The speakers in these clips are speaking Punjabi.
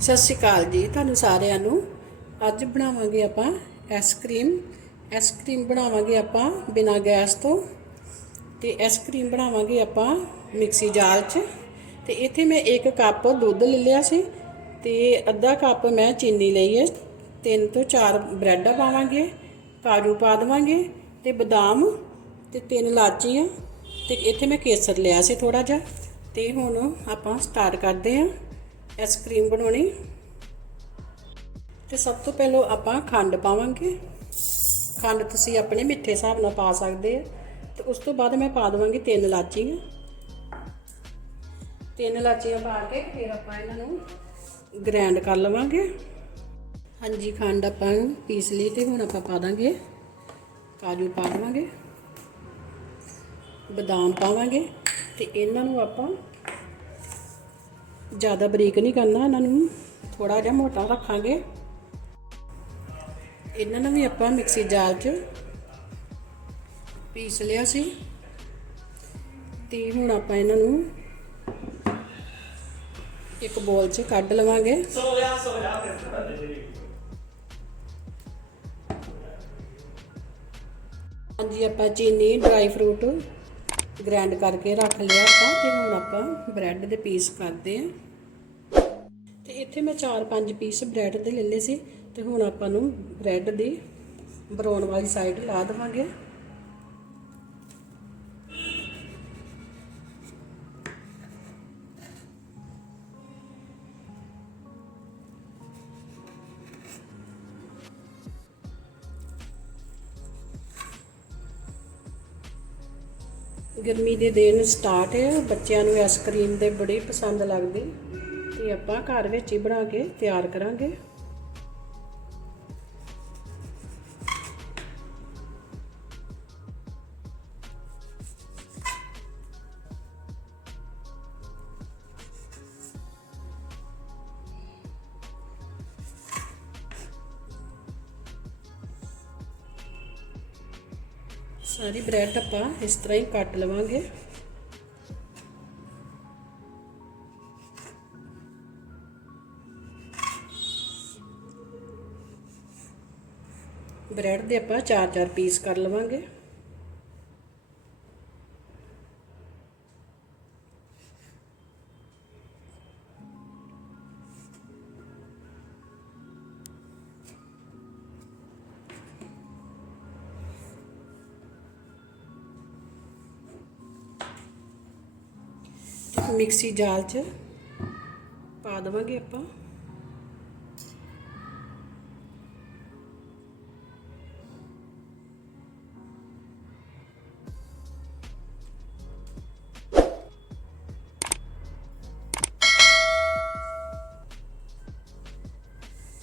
ਸਤਿ ਸ਼੍ਰੀ ਅਕਾਲ ਜੀ, ਤੁਹਾਨੂੰ ਸਾਰਿਆਂ ਨੂੰ। ਅੱਜ ਬਣਾਵਾਂਗੇ ਆਪਾਂ ਆਈਸਕ੍ਰੀਮ ਆਈਸਕ੍ਰੀਮ ਬਣਾਵਾਂਗੇ ਆਪਾਂ ਬਿਨਾ ਗੈਸ ਤੋਂ ਤੇ ਆਈਸਕ੍ਰੀਮ ਬਣਾਵਾਂਗੇ ਆਪਾਂ ਮਿਕਸੀ ਜਾਰ 'ਚ। ਤੇ ਇੱਥੇ ਮੈਂ ਇੱਕ ਕੱਪ ਦੁੱਧ ਲੈ ਲਿਆ ਸੀ ਤੇ ਅੱਧਾ ਕੱਪ ਮੈਂ ਚੀਨੀ ਲਈ ਹੈ। ਤਿੰਨ ਤੋਂ ਚਾਰ ਬ੍ਰੈਡ ਪਾਵਾਂਗੇ, ਕਾਜੂ ਪਾ ਦੇਵਾਂਗੇ ਤੇ ਬਦਾਮ ਤੇ ਤਿੰਨ ਲਾਚੀਆਂ ਤੇ ਇੱਥੇ ਮੈਂ ਕੇਸਰ ਲਿਆ ਸੀ ਥੋੜਾ ਜਿਹਾ। ਤੇ ਹੁਣ ਆਪਾਂ ਸਟਾਰਟ ਕਰਦੇ ਹਾਂ। ਆਈਸਕ੍ਰੀਮ ਬਣਾਉਣੀ। ਤੇ ਸਭ ਤੋਂ ਪਹਿਲਾਂ ਆਪਾਂ ਖੰਡ ਪਾਵਾਂਗੇ। ਖੰਡ ਤੁਸੀਂ ਆਪਣੇ ਮਿੱਠੇ ਹਿਸਾਬ ਨਾਲ ਪਾ ਸਕਦੇ ਆ। ਤੇ ਉਸ ਤੋਂ ਬਾਅਦ ਮੈਂ ਪਾ ਦੇਵਾਂਗੀ ਤਿੰਨ ਇਲਾਚੀਆਂ। ਤਿੰਨ ਇਲਾਚੀਆਂ ਪਾ ਕੇ ਫਿਰ ਆਪਾਂ ਇਹਨਾਂ ਨੂੰ ਗ੍ਰਾਈਂਡ ਕਰ ਲਵਾਂਗੇ। ਹਾਂਜੀ, ਖੰਡ ਆਪਾਂ ਪੀਸ ਲਈ ਤੇ ਹੁਣ ਆਪਾਂ ਪਾ ਦਾਂਗੇ। ਕਾਜੂ ਪਾ ਦੇਵਾਂਗੇ। ਬਦਾਮ ਪਾਵਾਂਗੇ। ਤੇ ਇਹਨਾਂ ਨੂੰ ਆਪਾਂ ਜ਼ਿਆਦਾ ਬਰੀਕ ਨਹੀਂ ਕਰਨਾ ਇਹਨਾਂ ਨੂੰ। ਥੋੜਾ ਜਿਹਾ ਮੋਟਾ ਰੱਖਾਂਗੇ। ਇਹਨਾਂ ਨੂੰ ਵੀ ਆਪਾਂ ਮਿਕਸੀ ਜਾਰ 'ਚ ਪੀਸ ਲਿਆ ਸੀ। ਤੇ ਹੁਣ ਆਪਾਂ ਇਹਨਾਂ ਨੂੰ ਇੱਕ ਬੋਲ 'ਚ ਕੱਢ ਲਵਾਂਗੇ। ਹਾਂਜੀ, ਆਪਾਂ ਚੀਨੀ, ਡਰਾਈ ਫਰੂਟ ਗ੍ਰਾਈਂਡ ਕਰਕੇ ਰੱਖ ਲਿਆ ਆਪਾਂ ਤੇ ਹੁਣ ਆਪਾਂ ਬ੍ਰੈਡ ਦੇ ਪੀਸ ਕਰਦੇ ਆਂ ਤੇ ਇੱਥੇ ਮੈਂ 4-5 ਪੀਸ ਬ੍ਰੈਡ ਦੇ ਲੈ ਲਏ ਸੀ ਤੇ ਹੁਣ ਆਪਾਂ ਨੂੰ ਬ੍ਰੈਡ ਦੀ ਬਰਾਉਨ ਵਾਲੀ ਸਾਈਡ ਲਾ ਦੇਵਾਂਗੇ। ਗਰਮੀ ਦੇ ਦਿਨ ਸਟਾਰਟ ਹੈ ਬੱਚਿਆਂ ਨੂੰ ਆਈਸਕ੍ਰੀਮ ਦੇ ਬੜੇ ਪਸੰਦ ਲੱਗਦੀ। ਤੇ ਆਪਾਂ ਘਰ ਵਿੱਚ ਹੀ ਬਣਾ ਕੇ ਤਿਆਰ ਕਰਾਂਗੇ। ਸਾਰੀ ਬ੍ਰੈਡ ਆਪਾਂ ਇਸ ਤਰ੍ਹਾਂ ਹੀ ਕੱਟ ਲਵਾਂਗੇ। ਬ੍ਰੈਡ ਦੇ ਆਪਾਂ ਚਾਰ ਚਾਰ ਪੀਸ ਕਰ ਲਵਾਂਗੇ। ਮਿਕਸੀ ਜਾਲ 'ਚ ਪਾ ਦੇਵਾਂਗੇ ਆਪਾਂ।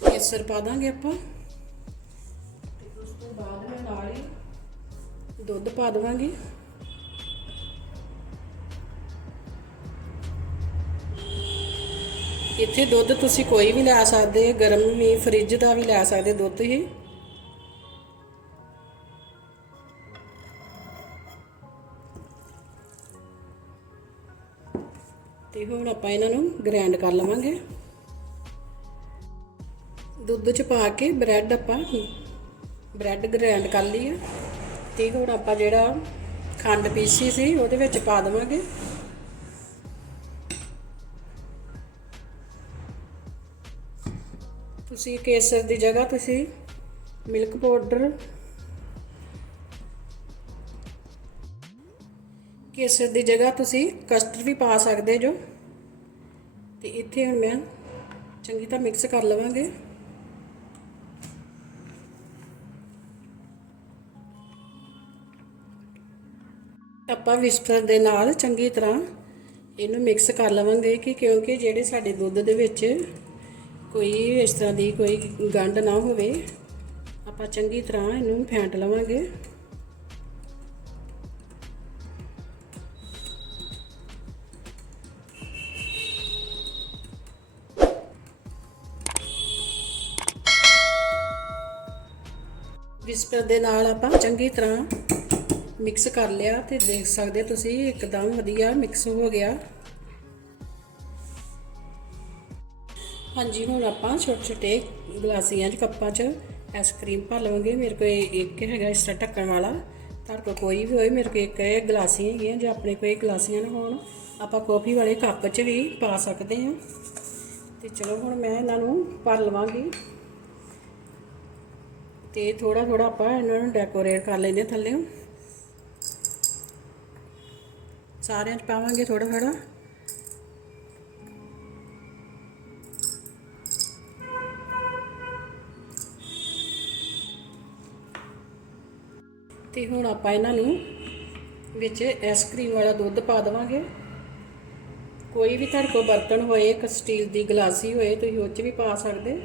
ਕੇਸਰ ਪਾ ਦਾਂਗੇ ਆਪਾਂ। ਤੇ ਉਸ ਤੋਂ ਬਾਅਦ ਮੈਂ ਨਾਲ ਹੀ ਦੁੱਧ ਪਾ ਦੇਵਾਂਗੀ। ਇੱਥੇ ਦੁੱਧ ਤੁਸੀਂ ਕੋਈ ਵੀ ਲੈ ਸਕਦੇ, ਗਰਮ ਵੀ, ਫ੍ਰਿਜ ਦਾ ਵੀ ਲੈ ਸਕਦੇ ਦੁੱਧ ਹੀ ਤੇ ਹੁਣ ਆਪਾਂ ਇਹਨਾਂ ਨੂੰ ਗ੍ਰਾਈਂਡ ਕਰ ਲਵਾਂਗੇ। ਦੁੱਧ ਚ ਪਾ ਕੇ ਬ੍ਰੈਡ ਆਪਾਂ ਬ੍ਰੈਡ ਗ੍ਰਾਈਂਡ ਕਰ ਲਈ ਆ। ਤੇ ਹੁਣ ਆਪਾਂ ਜਿਹੜਾ ਖੰਡ ਪੀਸੀ ਸੀ, ਉਹਦੇ ਵਿੱਚ ਪਾ ਦੇਵਾਂਗੇ। ਤੁਸੀਂ ਕੇਸਰ ਦੀ ਜਗ੍ਹਾ ਤੁਸੀਂ ਮਿਲਕ ਪਾਊਡਰ ਕੇਸਰ ਦੀ ਜਗ੍ਹਾ ਤੁਸੀਂ ਕਸਟਰਡ ਵੀ ਪਾ ਸਕਦੇ ਜੋ। ਤੇ ਇੱਥੇ ਹੁਣ ਮੈਂ ਚੰਗੀ ਤਰ੍ਹਾਂ ਮਿਕਸ ਕਰ ਲਵਾਂਗੇ। ਆਪਾਂ ਵਿਸਕਰ ਦੇ ਨਾਲ ਚੰਗੀ ਤਰ੍ਹਾਂ ਇਹਨੂੰ ਮਿਕਸ ਕਰ ਲਵਾਂਗੇ ਕਿ ਕਿਉਂਕਿ ਜਿਹੜੇ ਸਾਡੇ ਦੁੱਧ ਦੇ ਵਿੱਚ ਕੋਈ ਇਸ ਤਰ੍ਹਾਂ ਦੀ ਕੋਈ ਗੰਢ ਨਾ ਹੋਵੇ। ਆਪਾਂ ਚੰਗੀ ਤਰ੍ਹਾਂ ਇਹਨੂੰ ਫੈਂਟ ਲਵਾਂਗੇ। ਵਿਸਪਰ ਦੇ ਨਾਲ ਆਪਾਂ ਚੰਗੀ ਤਰ੍ਹਾਂ ਮਿਕਸ ਕਰ ਲਿਆ ਤੇ ਦੇਖ ਸਕਦੇ ਤੁਸੀਂ, ਇੱਕਦਮ ਵਧੀਆ ਮਿਕਸ ਹੋ ਗਿਆ। ਹਾਂਜੀ, ਹੁਣ ਆਪਾਂ ਛੋਟੇ ਛੋਟੇ ਗਲਾਸੀਆਂ 'ਚ, ਕੱਪਾਂ 'ਚ ਆਈਸਕ੍ਰੀਮ ਭਰ ਲਵਾਂਗੇ। ਮੇਰੇ ਕੋਲ ਇੱਕ ਹੈਗਾ ਇਸ ਤਰ੍ਹਾਂ ਢੱਕਣ ਵਾਲਾ। ਤੁਹਾਡੇ ਕੋਲ ਕੋਈ ਵੀ ਹੋਏ, ਮੇਰੇ ਕੋਲ ਇੱਕ ਇਹ ਗਲਾਸੀਆਂ ਹੈਗੀਆਂ, ਜੇ ਆਪਣੇ ਕੋਲ ਇਹ ਗਲਾਸੀਆਂ ਨਾ ਹੋਣ, ਆਪਾਂ ਕਾਫੀ ਵਾਲੇ ਕੱਪ 'ਚ ਵੀ ਪਾ ਸਕਦੇ ਹਾਂ। ਤੇ ਚਲੋ ਹੁਣ ਮੈਂ ਇਹਨਾਂ ਨੂੰ ਭਰ ਲਵਾਂਗੀ। ਤੇ ਥੋੜਾ ਥੋੜਾ ਆਪਾਂ ਇਹਨਾਂ ਨੂੰ ਡੈਕੋਰੇਟ ਕਰ ਲੈਂਦੇ ਹਾਂ ਥੱਲੇੋਂ। ਸਾਰਿਆਂ 'ਚ ਪਾਵਾਂਗੇ ਥੋੜਾ ਥੋੜਾ ਤੇ ਹੁਣ ਆਪਾਂ ਇਹਨਾਂ ਨੂੰ ਵਿੱਚ ਆਈਸਕ੍ਰੀਮ ਵਾਲਾ ਦੁੱਧ ਪਾ ਦੇਵਾਂਗੇ। ਕੋਈ ਵੀ ਤੁਹਾਡੇ ਕੋਲ ਬਰਤਨ ਹੋਏ, ਇੱਕ ਸਟੀਲ ਦੀ ਗਲਾਸੀ ਹੋਏ, ਤੁਸੀਂ ਉਹ 'ਚ ਵੀ ਪਾ ਸਕਦੇ।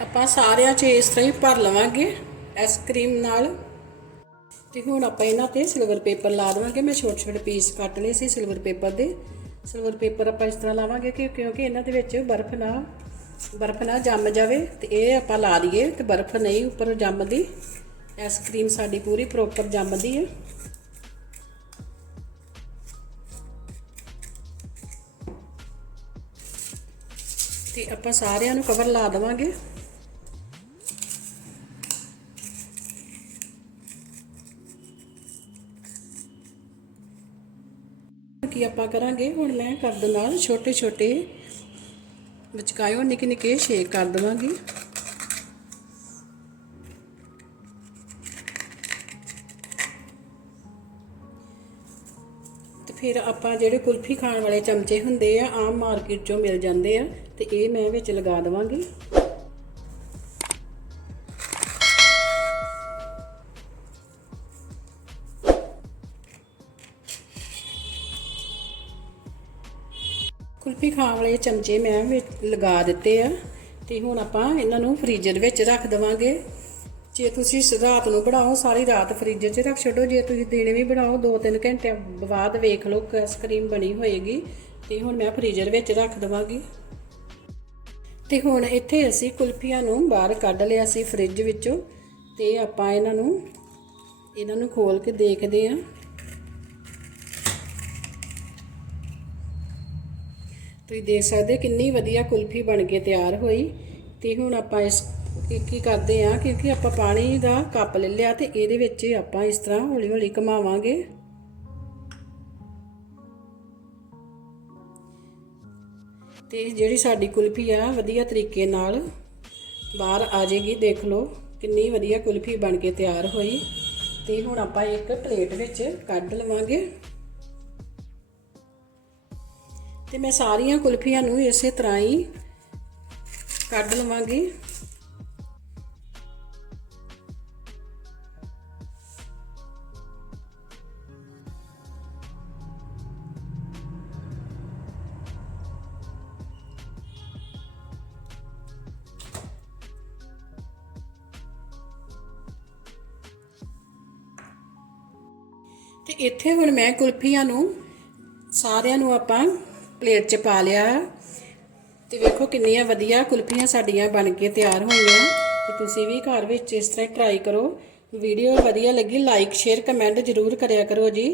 ਆਪਾਂ ਸਾਰਿਆਂ 'ਚ ਇਸ ਤਰ੍ਹਾਂ ਹੀ ਭਰ ਲਵਾਂਗੇ ਆਈਸਕ੍ਰੀਮ ਨਾਲ। ਤੇ ਹੁਣ ਆਪਾਂ ਇਹਨਾਂ ਤੇ ਸਿਲਵਰ ਪੇਪਰ ਲਾ ਦੇਵਾਂਗੇ। ਮੈਂ ਛੋਟੇ ਛੋਟੇ ਪੀਸ ਕੱਟ ਲਏ ਸੀ ਸਿਲਵਰ ਪੇਪਰ ਦੇ। ਸਿਲਵਰ ਪੇਪਰ ਆਪਾਂ ਇਸ ਤਰ੍ਹਾਂ ਲਾਵਾਂਗੇ ਕਿ ਕਿਉਂਕਿ ਇਹਨਾਂ ਦੇ ਵਿੱਚ ਬਰਫ਼ ਨਾ ਬਰਫ਼ ਨਾ ਜੰਮ ਜਾਵੇ ਤੇ ਇਹ ਆਪਾਂ ਲਾ ਦਈਏ ਤੇ ਬਰਫ਼ ਨਹੀਂ ਉੱਪਰ ਜੰਮਦੀ। ਆਈਸਕ੍ਰੀਮ ਸਾਡੀ ਪੂਰੀ ਪ੍ਰੋਪਰ ਜੰਮਦੀ ਹੈ। ਤੇ ਆਪਾਂ ਸਾਰਿਆਂ ਨੂੰ ਕਵਰ ਲਾ ਦੇਵਾਂਗੇ। ਕੀ ਆਪਾਂ ਕਰਾਂਗੇ? ਹੁਣ ਮੈਂ ਕਰ ਨਾਲ ਛੋਟੇ ਛੋਟੇ ਵਿਚਕਾਇਓ ਨਿੱਕੇ ਨਿੱਕੇ ਸ਼ੇਕ ਕਰ ਦਵਾਂਗੀ। ਤੇ ਫਿਰ ਆਪਾਂ ਜਿਹੜੇ ਕੁਲਫੀ ਖਾਣ ਵਾਲੇ ਚਮਚੇ ਹੁੰਦੇ ਆ, ਆਮ ਮਾਰਕੀਟ ਚੋਂ ਮਿਲ ਜਾਂਦੇ ਆ, ਤੇ ਇਹ ਮੈਂ ਵਿੱਚ ਲਗਾ ਦਵਾਂਗੀ। ਕੁਲਫੀ ਖਾਣ ਵਾਲੇ ਚਮਚੇ ਮੈਂ ਲਗਾ ਦਿੱਤੇ ਆ ਤੇ ਹੁਣ ਆਪਾਂ ਇਹਨਾਂ ਨੂੰ ਫ੍ਰੀਜ਼ਰ ਵਿੱਚ ਰੱਖ ਦਵਾਂਗੇ। ਜੇ ਤੁਸੀਂ ਰਾਤ ਨੂੰ ਬਣਾਓ, ਸਾਰੀ ਰਾਤ ਫ੍ਰੀਜ਼ਰ 'ਚ ਰੱਖ ਛੱਡੋ। ਜੇ ਤੁਸੀਂ ਦਿਨੇ ਵੀ ਬਣਾਓ 2-3 ਘੰਟੇ ਬਾਅਦ ਵੇਖ ਲਓ ਕਿ ਕਰੀਮ ਬਣੀ ਹੋਏਗੀ। ਤੇ ਹੁਣ ਮੈਂ ਫ੍ਰੀਜ਼ਰ ਵਿੱਚ ਰੱਖ ਦਵਾਂਗੀ। ਤੇ ਹੁਣ ਇੱਥੇ ਅਸੀਂ ਕੁਲਫੀਆਂ ਨੂੰ ਬਾਹਰ ਕੱਢ ਲਿਆ ਸੀ ਫ੍ਰਿਜ ਵਿੱਚੋਂ। ਤੇ ਆਪਾਂ ਇਹਨਾਂ ਨੂੰ ਇਹਨਾਂ ਨੂੰ ਖੋਲ ਕੇ ਦੇਖਦੇ ਆਂ ਤੁਸੀਂ ਦੇਖ ਸਕਦੇ ਕਿੰਨੀ ਵਧੀਆ ਕੁਲਫੀ ਬਣ ਕੇ ਤਿਆਰ ਹੋਈ ਤੇ ਹੁਣ ਆਪਾਂ ਇਸ ਕੀ ਕਰਦੇ ਆ ਕਿਉਂਕਿ ਆਪਾਂ ਪਾਣੀ ਦਾ ਕੱਪ ਲੈ ਲਿਆ ਤੇ ਇਹਦੇ ਵਿੱਚ ਆਪਾਂ ਇਸ ਤਰ੍ਹਾਂ ਹੌਲੀ ਹੌਲੀ ਘਮਾਵਾਂਗੇ। ਤੇ ਜਿਹੜੀ ਸਾਡੀ ਕੁਲਫੀ ਆ, ਵਧੀਆ ਤਰੀਕੇ ਨਾਲ ਬਾਹਰ ਆ ਜਾਏਗੀ, ਦੇਖ ਲਓ ਕਿੰਨੀ ਵਧੀਆ ਕੁਲਫੀ ਬਣ ਕੇ ਤਿਆਰ ਹੋਈ। ਤੇ ਹੁਣ ਆਪਾਂ ਇੱਕ ਪਲੇਟ ਵਿੱਚ ਕੱਢ ਲਵਾਂਗੇ। ਤੇ ਮੈਂ ਸਾਰੀਆਂ ਕੁਲਫੀਆਂ ਨੂੰ ਇਸੇ ਤਰ੍ਹਾਂ ਹੀ ਕੱਢ ਲਵਾਂਗੀ। ਤੇ ਇੱਥੇ ਹੁਣ ਮੈਂ ਕੁਲਫੀਆਂ ਨੂੰ ਸਾਰਿਆਂ ਨੂੰ ਆਪਾਂ ਪਲੇਟ 'ਚ ਪਾ ਲਿਆ। ਤੇ ਵੇਖੋ ਕਿੰਨੀਆਂ ਵਧੀਆ ਕੁਲਫੀਆਂ ਸਾਡੀਆਂ ਬਣ ਕੇ ਤਿਆਰ ਹੋਈਆਂ। ਤੇ ਤੁਸੀਂ ਵੀ ਘਰ ਵਿੱਚ ਇਸ ਤਰ੍ਹਾਂ ਟਰਾਈ ਕਰੋ। ਵੀਡੀਓ ਵਧੀਆ ਲੱਗੀ ਲਾਈਕ ਸ਼ੇਅਰ ਕਮੈਂਟ ਜ਼ਰੂਰ ਕਰਿਆ ਕਰੋ ਜੀ।